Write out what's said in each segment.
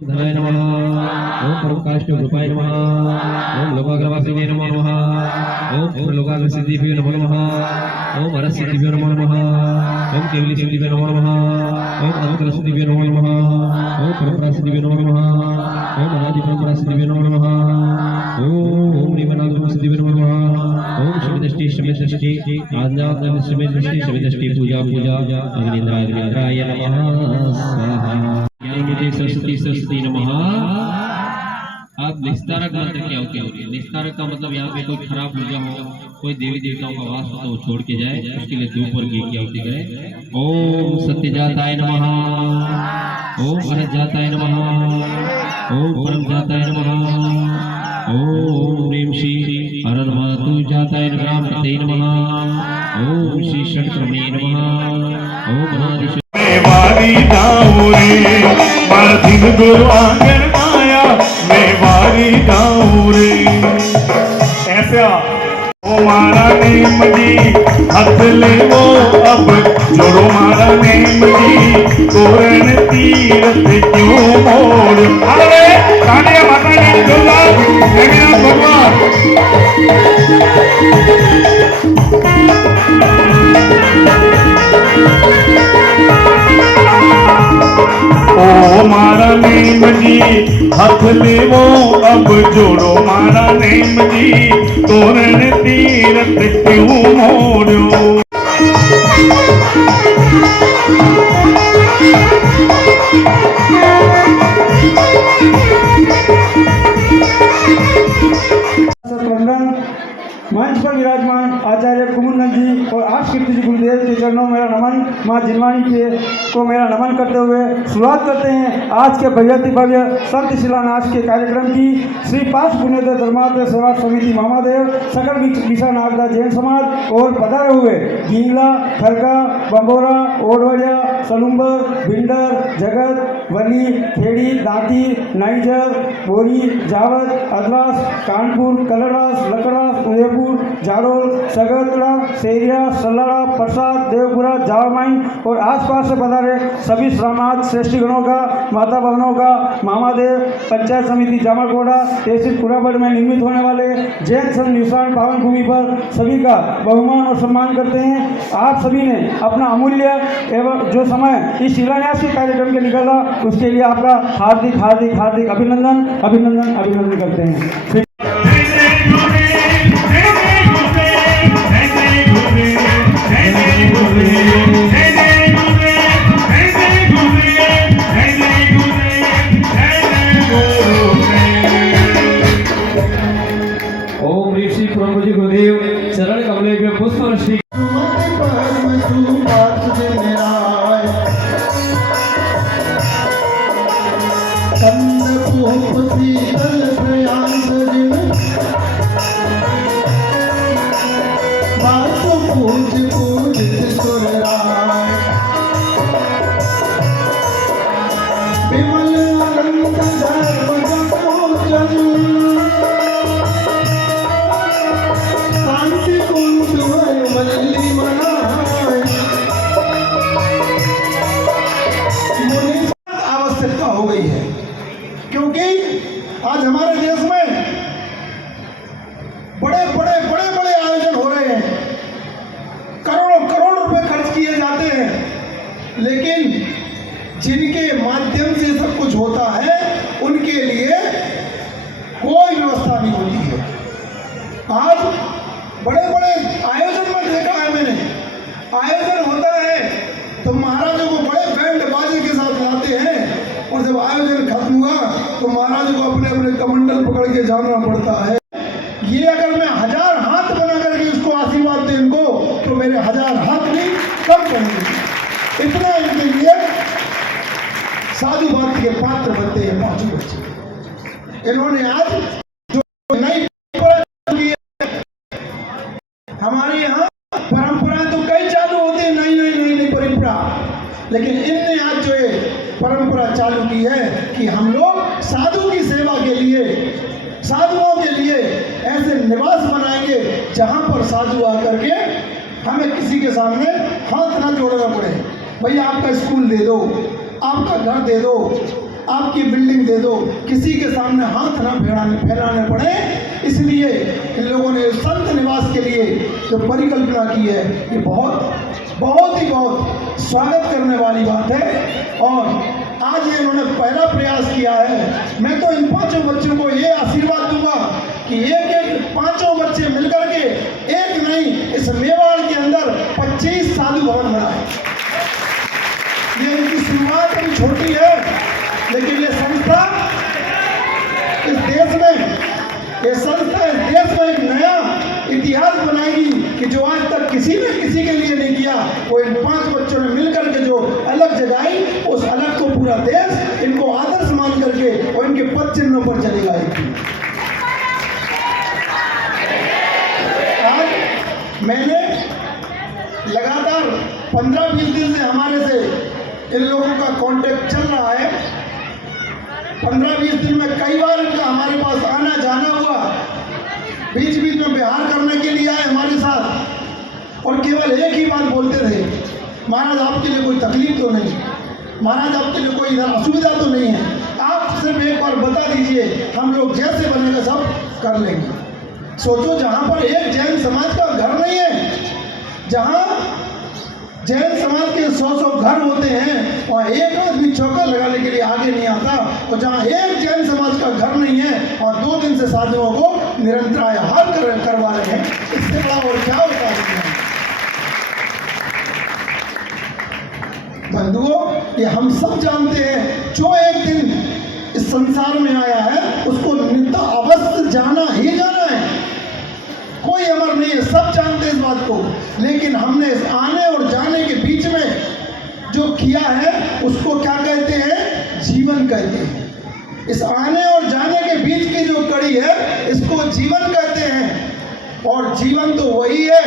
धनाय नमः। ओम परमकाष्ठ रूपाय नमः। ओम लोकाग्रवासिने नमो नमः। ओम लोकाग्रसिद्धिभ्यो नमो नमः। ओम हरसिद्धिभ्यो नमो नमः। ओम केवलिसिद्धिभ्यो नमो नमः। ओम अनंतरसिद्धिभ्यो नमो नमः। ओम परमपरासिद्धिभ्यो नमो नमः। ओम अनादि परमपरासिद्धिभ्यो नमो नमः। ओम निमनादसिद्धिभ्यो नमो नमः। ओम शमिदष्टि शमिदष्टि आज्ञात्म शमिदष्टि शमिदष्टि पूजा पूजा अग्निन्द्राय नमः स्वाहा। सरस्वती सरस्वती नमः। आप निस्तारक मंत्र की आहुति हो रही है। निस्तारक का मतलब यहाँ पे कोई खराब ऊर्जा हो, कोई देवी देवताओं का वास हो तो वो छोड़ के जाए, उसके लिए धूप और घी की आहुति करें। ओम सत्यजाताय नमः। ओम अनजाताय नमः। ओम परम जाताय नमः। ओम ह्रीं श्री अरहतु जाताय नमः। ओम श्री षट्क्रमे नमः। ओम अनादि वारी दाऊरे माधिन गुरु आंगन माया मैं वारी दाऊरे ऐसा ओ मारा नेम जी हथ ले वो अब जोड़ो मारा नेम जी तोरण तीरथ क्यों मोड़ अरे तालियां माता ने दुर्गा देवीनाथ भगवान ओ मारा नेम जी हथ लेवो अब जोड़ो मारा नेम जी तोरण तीरथ क्यों मोड़ो मंच पर विराजमान आचार्य कुमुदन जी और आज कीर्ति जी गुरुदेव के चरणों में मेरा नमन, माँ जिनवाणी के को मेरा नमन करते हुए शुरुआत करते हैं आज के भव्य संत शिलान्यास के कार्यक्रम की। श्री पांच पुण्यदेव धर्मार्थ सेवा समिति महादेव सकल विशा नागदा जैन समाज और पधारे हुए गींगला, खरका, बंबोरा, ओडवड़िया, सलुम्बर, भिंडर, जगत, वली, खेड़ी, दांती, नाइजर, बोरी, जावत, अदलास, कानपुर, कलरास, लकड़ास, उदयपुर, जाडोल, सगतड़ा, सेरिया, सल्लाड़ा, प्रसाद, देवपुरा, जावामाइन और आसपास से पधारे सभी समाज श्रेष्ठगणों का, माता बहनों का, मामादेव पंचायत समिति जामाकोड़ा तहसील पुराबड़ में निर्मित होने वाले जैन संघ निशान पावन भूमि पर सभी का बहुमान और सम्मान करते हैं। आप सभी ने अपना अमूल्य एवं जो समय इस शिलान्यास के कार्यक्रम के निकाला उसके लिए आपका हार्दिक हार्दिक हार्दिक अभिनंदन अभिनंदन अभिनंदन करते हैं। ओम ऋषि प्रभु गुरुदेव चरण कमले के पुष्प श्री आवश्यकता हो गई है क्योंकि आज हमारे देश में बड़े बड़े बड़े बड़े आयोजन हो रहे हैं, करोड़ों करोड़ रुपए खर्च किए जाते हैं, लेकिन जिनके माध्यम से सब कुछ होता है उनके लिए कोई व्यवस्था नहीं होती है। आज बड़े बड़े आयोजन में देखा है मैंने, आयोजन होता है तो महाराजों को बड़े बैंड बाजे के साथ लाते हैं और जब आयोजन खत्म हुआ तो महाराजों को अपने अपने कमंडल पकड़ के जाना पड़ता है। ये अगर मैं 1000 हाथ बना करके उसको आशीर्वाद दें इनको तो मेरे 1000 हाथ नहीं कम करेंगे। इतना इनके लिए साधु भक्त के पात्र बनते हैं पांचों बच्चे। इन्होंने आज जो नई हमारे यहाँ परंपराएं तो कई चालू होती है, नई नई नई नई परंपरा, लेकिन इनने आज जो है परंपरा चालू की है कि हम लोग साधु की सेवा के लिए, साधुओं के लिए ऐसे निवास बनाएंगे जहां पर साधु आकर के हमें किसी के सामने हाथ ना जोड़ना पड़े। भैया आपका स्कूल दे दो, आपका घर दे दो, आपकी बिल्डिंग दे दो, किसी के सामने हाथ ना फैलाने पड़े। इसलिए इन लोगों ने संत निवास के लिए जो परिकल्पना की है, ये बहुत स्वागत करने वाली बात है। और आज ये इन्होंने पहला प्रयास किया है। मैं तो इन 5 बच्चों को ये आशीर्वाद दूंगा कि एक 5 बच्चे मिलकर के, एक नहीं, इस मेवाड़ के अंदर 25 साधु भवन बनाए। ये इनकी शुरुआत अभी छोटी है, लेकिन ये संस्था इस देश में एक नया इतिहास बनाएगी कि जो आज तक किसी ने किसी के लिए नहीं किया, वो इन 5 बच्चों ने मिलकर के जो अलग जगाई, उस अलग को पूरा देश इनको आदर्श मान करके और इनके पद चिन्हों पर चलेगा। आज मैंने लगातार 15-20 दिन से हमारे से इन लोगों का कांटेक्ट चल रहा है। 15-20 दिन में कई बार इनका हमारे पास आना जाना हुआ। बीच में बिहार करने के लिए आए हमारे साथ और केवल एक ही बात बोलते थे, महाराज आपके लिए कोई तकलीफ तो नहीं, महाराज आपके लिए कोई इधर असुविधा तो नहीं है, आप सिर्फ एक बार बता दीजिए, हम लोग जैसे बनेगा सब कर लेंगे। सोचो, जहाँ पर एक जैन समाज का घर नहीं है, जहाँ जैन समाज के 100 घर होते हैं, वहाँ एक आदमी चौका लगाने के लिए आगे नहीं आता। और जहाँ एक जैन समाज का घर नहीं है और 2 दिन से साधुओं को निरंतर आहार करवा रहे हैं, इससे बड़ा और क्या होता है। बंधुओं, ये हम सब जानते हैं, जो एक दिन इस संसार में आया है उसको नित्य अवश्य जाना ही जाना है। कोई अमर नहीं है, सब जानते हैं इस बात को। लेकिन हमने इस आने और जाने के बीच में जो किया है उसको क्या कहते हैं? जीवन कहते हैं। इस आने और जाने के बीच की जो कड़ी है, इसको जीवन कहते हैं। और जीवन तो वही है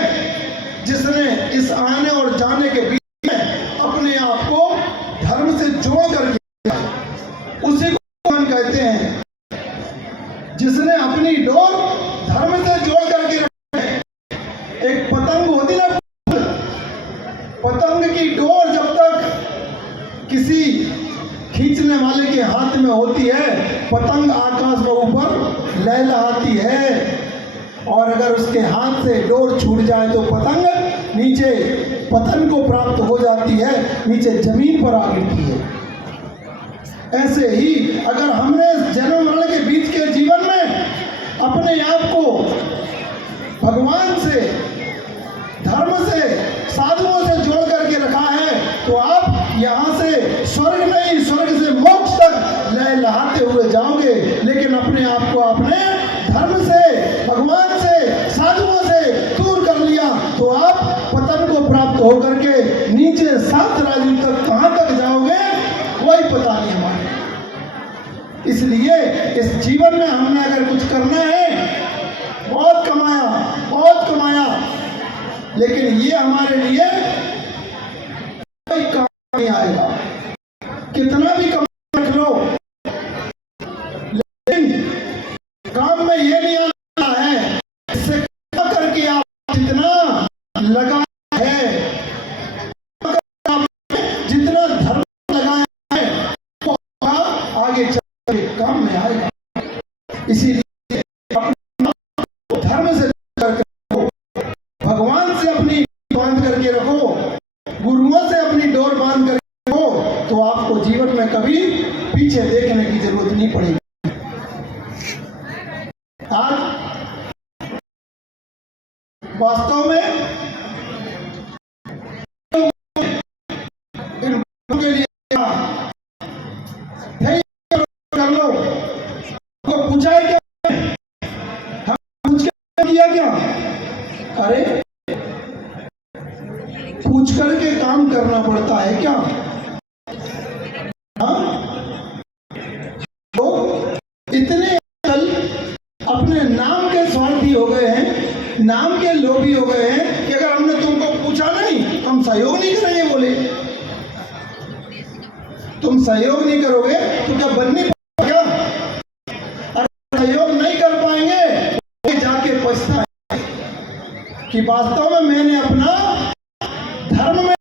जिसने इस आने और जाने के बीच में अपने आप को धर्म से जोड़ कर किया, उसी को जीवन कहते हैं। जिसने अपनी डोर धर्म से जोड़ करके रखी। एक पतंग होती ना, पतंग की डोर जब तक किसी खींचने वाले के हाथ में होती है, पतंग आकाश में ऊपर लहलहाती है। और अगर उसके हाथ से डोर छूट जाए तो पतंग नीचे पतन को प्राप्त हो जाती है, नीचे जमीन पर आ गिरती है। ऐसे ही अगर हमने जन्म मरण के बीच के जीवन में अपने आप को भगवान से, धर्म से, साधुओं से जोड़ करके रखा है, तो आप यहाँ से स्वर्ग नहीं, स्वर्ग से मोक्ष तक लहलहाते हुए जाओगे। लेकिन अपने आप को आपने धर्म से, भगवान से, साधुओं से दूर कर लिया तो आप पतन को प्राप्त होकर के नीचे 7 राजू तक कहाँ तक जाओगे कोई पता नहीं हमारे। इसलिए इस जीवन में हमने अगर कुछ करना है, बहुत कमाया, लेकिन ये हमारे लिए कोई काम नहीं आएगा। कितना भी कमा रख लो, लेकिन काम में ये नहीं आना है इससे करके आप जितना लगा है, जितना धर्म लगाया है, वो आगे चल के काम में आएगा। इसीलिए धर्म से रखो, भगवान से अपनी बांध करके रखो, गुरुओं से अपनी डोर बांध करके रखो, तो आपको जीवन में कभी पीछे देखने की जरूरत नहीं पड़ेगी। आज वास्तव में के लिए कर लो, तो पूछा है क्या? हम पूछ के किया क्या? अरे पूछ करके काम करना पड़ता है क्या? तो इतने अपने नाम के स्वार्थी हो गए हैं, नाम के लोभी हो गए हैं कि अगर हमने तुमको पूछा नहीं, हम सहयोग नहीं करेंगे। बोले तुम सहयोग नहीं करोगे तो क्या बनने क्या? अरे सहयोग नहीं कर पाएंगे, जाके पछता है कि वास्तव में मैंने अपना धर्म में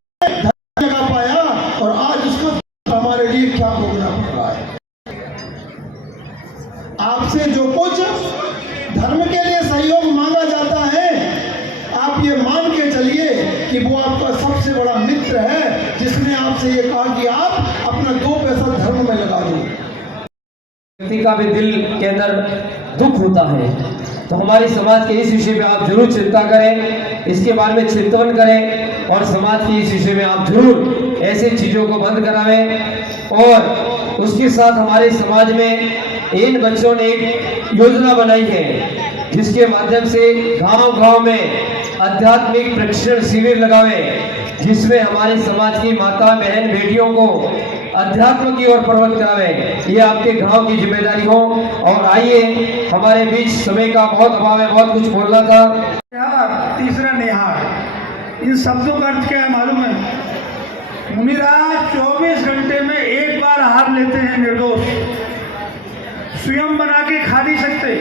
आपसे जो कुछ धर्म के लिए सहयोग मांगा जाता है, आप ये मान के चलिए कि वो आपका सबसे बड़ा मित्र है, जिसने आपसे ये कहा कि आप अपना 2 पैसा धर्म में लगा दो। व्यक्ति का भी दिल के अंदर दुख होता है, तो हमारी समाज के इस विषय में आप जरूर चिंता करें, इसके बारे में चिंतन करें और समाज के इस विषय में आप जरूर ऐसी चीज़ों को बंद करावें। और उसके साथ हमारे समाज में इन बच्चों ने एक योजना बनाई है, जिसके माध्यम से गांव-गांव में आध्यात्मिक प्रशिक्षण शिविर लगावे, जिसमें हमारे समाज की माता बहन बेटियों को अध्यात्म की ओर प्रवृत्त करावे। ये आपके गांव की जिम्मेदारी हो। और आइए, हमारे बीच समय का बहुत अभाव है, बहुत कुछ बोलना था। तीसरा निहार, इन शब्दों का अर्थ क्या है मालूम है? मुनिराज 24 घंटे में एक बार आहार लेते हैं निर्दोष, स्वयं बना के खा नहीं सकते,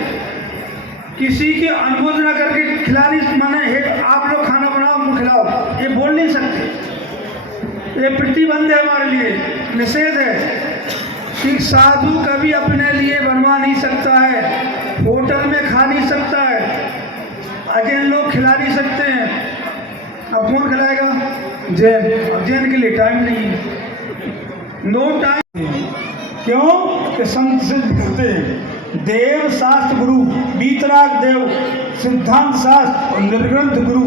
किसी की अनुमोद न करके खिला नहीं, माने आप लोग खाना बनाओ मुझे खिलाओ, ये बोल नहीं सकते। ये प्रतिबंध है, हमारे लिए निषेध है कि साधु कभी अपने लिए बनवा नहीं सकता है, होटल में खा नहीं सकता है, अजैन लोग खिला नहीं सकते हैं। अब कौन खिलाएगा? जैन। अब जैन के लिए टाइम नहीं है, नो टाइम। क्यों? कि संत सिद्ध करते हैं, देव शास्त्र गुरु, बीतराग देव, सिद्धांत शास्त्र और निर्ग्रंथ गुरु,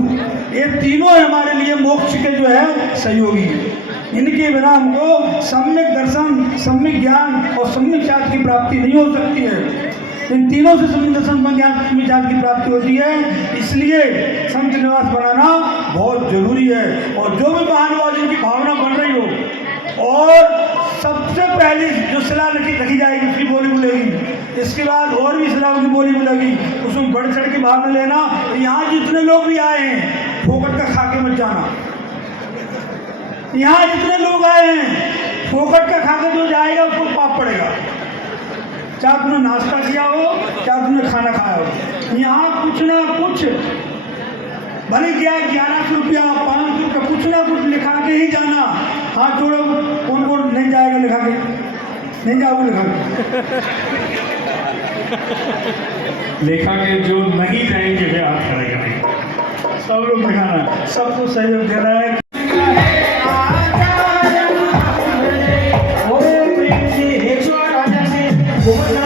ये तीनों हमारे लिए मोक्ष के जो है सहयोगी। इनके बिना हमको सम्यक दर्शन, सम्यक ज्ञान और सम्यक शास्त्र की प्राप्ति नहीं हो सकती है। इन तीनों से सम्यक दर्शन, सम्यक ज्ञान, सम्यक शास्त्र की प्राप्ति होती है। इसलिए संत निवास बनाना बहुत जरूरी है। और जो भी महानुभाव जिनकी भावना बन रही हो, और सबसे पहली जो सलाह रखी जाएगी उसकी बोली मिलेगी, इसके बाद और भी सलाह की बोली मिलेगी, उसमें बढ़ चढ़ के भाग न लेना। यहाँ जितने लोग भी आए हैं, फोकट का खा के मत जाना। यहाँ जितने लोग आए हैं, फोकट का खा के जो जाएगा उसको पाप पड़ेगा, चाहे तुमने नाश्ता किया हो, चाहे तुमने खाना खाया हो। यहाँ कुछ ना कुछ, भले क्या 1100 रुपया 500 रुपया, कुछ ना कुछ लिखा के ही जाना। हाथ जोड़ो, कौन कौन नहीं जाएगा लिखा के? नहीं जाओगे लिखा के? लेखा के जो नहीं जाएंगे वे हाथ करेगा नहीं। सब लोग लिखाना, सबको सहयोग देना है। गोवर्धन